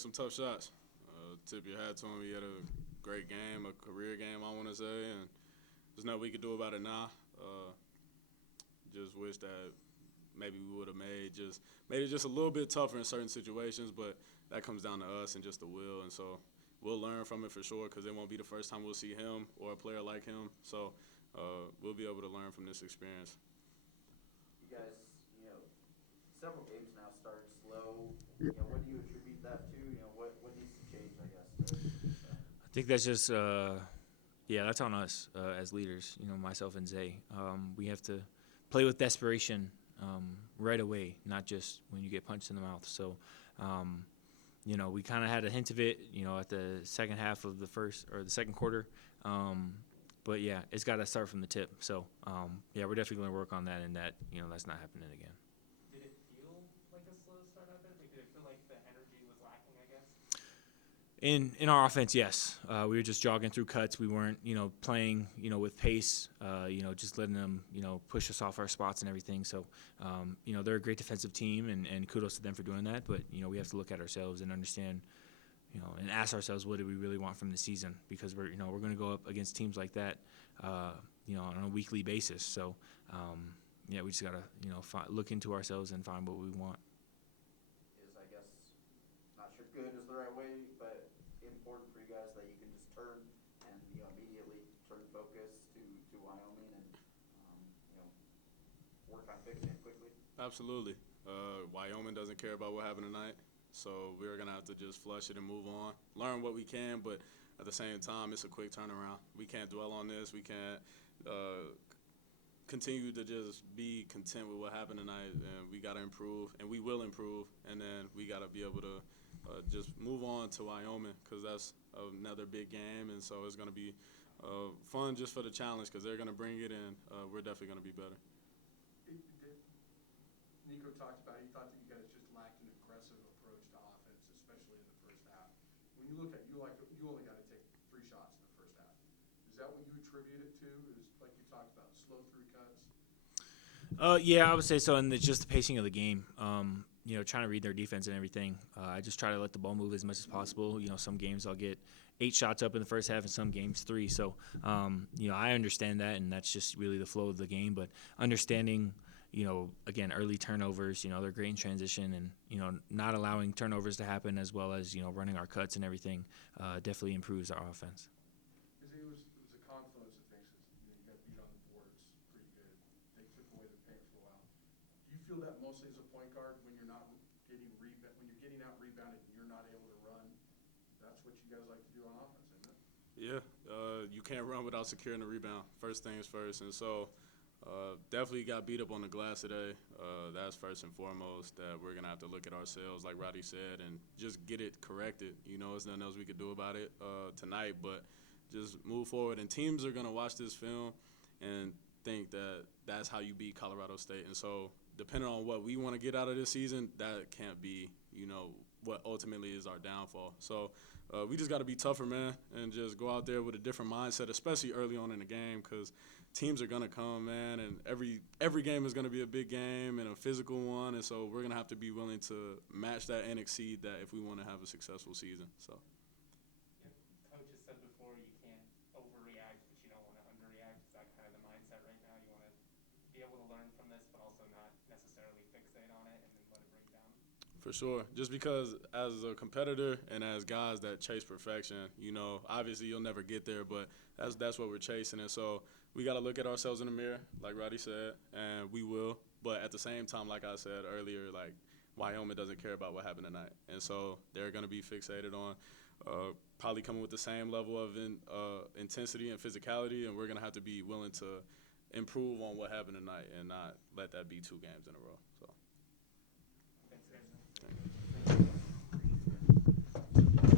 made some tough shots. Tip your hat to him. He had a great game, a career game, I want to say, and there's nothing we could do about it now. Just wish that maybe we would have made it just a little bit tougher in certain situations, but that comes down to us and just the will. And so we'll learn from it for sure because it won't be the first time we'll see him or a player like him. So we'll be able to learn from this experience. You guys, several games now started slow. What do you attribute that to? What needs to change, I guess? I think that's just yeah, that's on us as leaders. Myself and Zay. We have to play with desperation right away, not just when you get punched in the mouth. So, we kind of had a hint of it, at the second half of the second quarter. But yeah, it's got to start from the tip. So, yeah, we're definitely going to work on that, and that that's not happening again. Did it feel like a slow start out there? Did it feel like the energy was lacking, I guess? In our offense, yes. We were just jogging through cuts. We weren't, playing, with pace, just letting them, push us off our spots and everything. So, they're a great defensive team, and kudos to them for doing that. But, we have to look at ourselves and understand, and ask ourselves, what do we really want from the season? Because we're going to go up against teams like that, on a weekly basis. So, yeah, we just got to, look into ourselves and find what we want. Is, I guess, not sure good is the right way, but important for you guys that you can just turn and immediately turn focus to Wyoming and work on fixing it quickly? Absolutely. Wyoming doesn't care about what happened tonight, so we're going to have to just flush it and move on. Learn what we can, but at the same time, it's a quick turnaround. We can't dwell on this. We can't continue to just be content with what happened tonight, and we got to improve, and we will improve, and then we got to be able to just move on to Wyoming because that's another big game, and so it's going to be fun just for the challenge because they're going to bring it, and we're definitely going to be better. Nico talked about he thought that you guys just lacked an aggressive approach to offense, especially in the first half. When you look at you only got to take 3 shots in the first half. Is that what you attribute it to? Is like you talked about slow through cuts? Yeah, I would say so, and it's just the pacing of the game. Trying to read their defense and everything. I just try to let the ball move as much as possible. Some games I'll get 8 shots up in the first half, and some games 3. So, I understand that, and that's just really the flow of the game. But understanding, again, early turnovers. They're great in transition, and not allowing turnovers to happen, as well as running our cuts and everything, definitely improves our offense. It was a confluence of things. You got beat on the boards pretty good. They took away the paint for a while. Do you feel that mostly as a point guard when you're not when you're getting out rebounded and you're not able to run? That's what you guys like to do on offense, isn't it? Yeah, you can't run without securing the rebound. First things first, and so definitely got beat up on the glass today. That's first and foremost that we're going to have to look at ourselves, like Roddy said, and just get it corrected. There's nothing else we could do about it tonight, but just move forward. And teams are going to watch this film and think that that's how you beat Colorado State. And so depending on what we want to get out of this season, that can't be, what ultimately is our downfall. So we just got to be tougher, man, and just go out there with a different mindset, especially early on in the game, because teams are going to come, man, and every game is going to be a big game and a physical one, and so we're going to have to be willing to match that and exceed that if we want to have a successful season. So. Coach has said before you can't overreact, but you don't want to underreact. Is that kind of the mindset right now? You want to be able to learn from this, but also not necessarily fixate on it and then let it bring you down? For sure. Just because as a competitor and as guys that chase perfection, obviously you'll never get there, but that's what we're chasing. And so we got to look at ourselves in the mirror, like Roddy said, and we will. But at the same time, like I said earlier, like Wyoming doesn't care about what happened tonight. And so they're going to be fixated on probably coming with the same level of intensity and physicality, and we're going to have to be willing to improve on what happened tonight and not let that be 2 games in a row. So. Thanks, guys.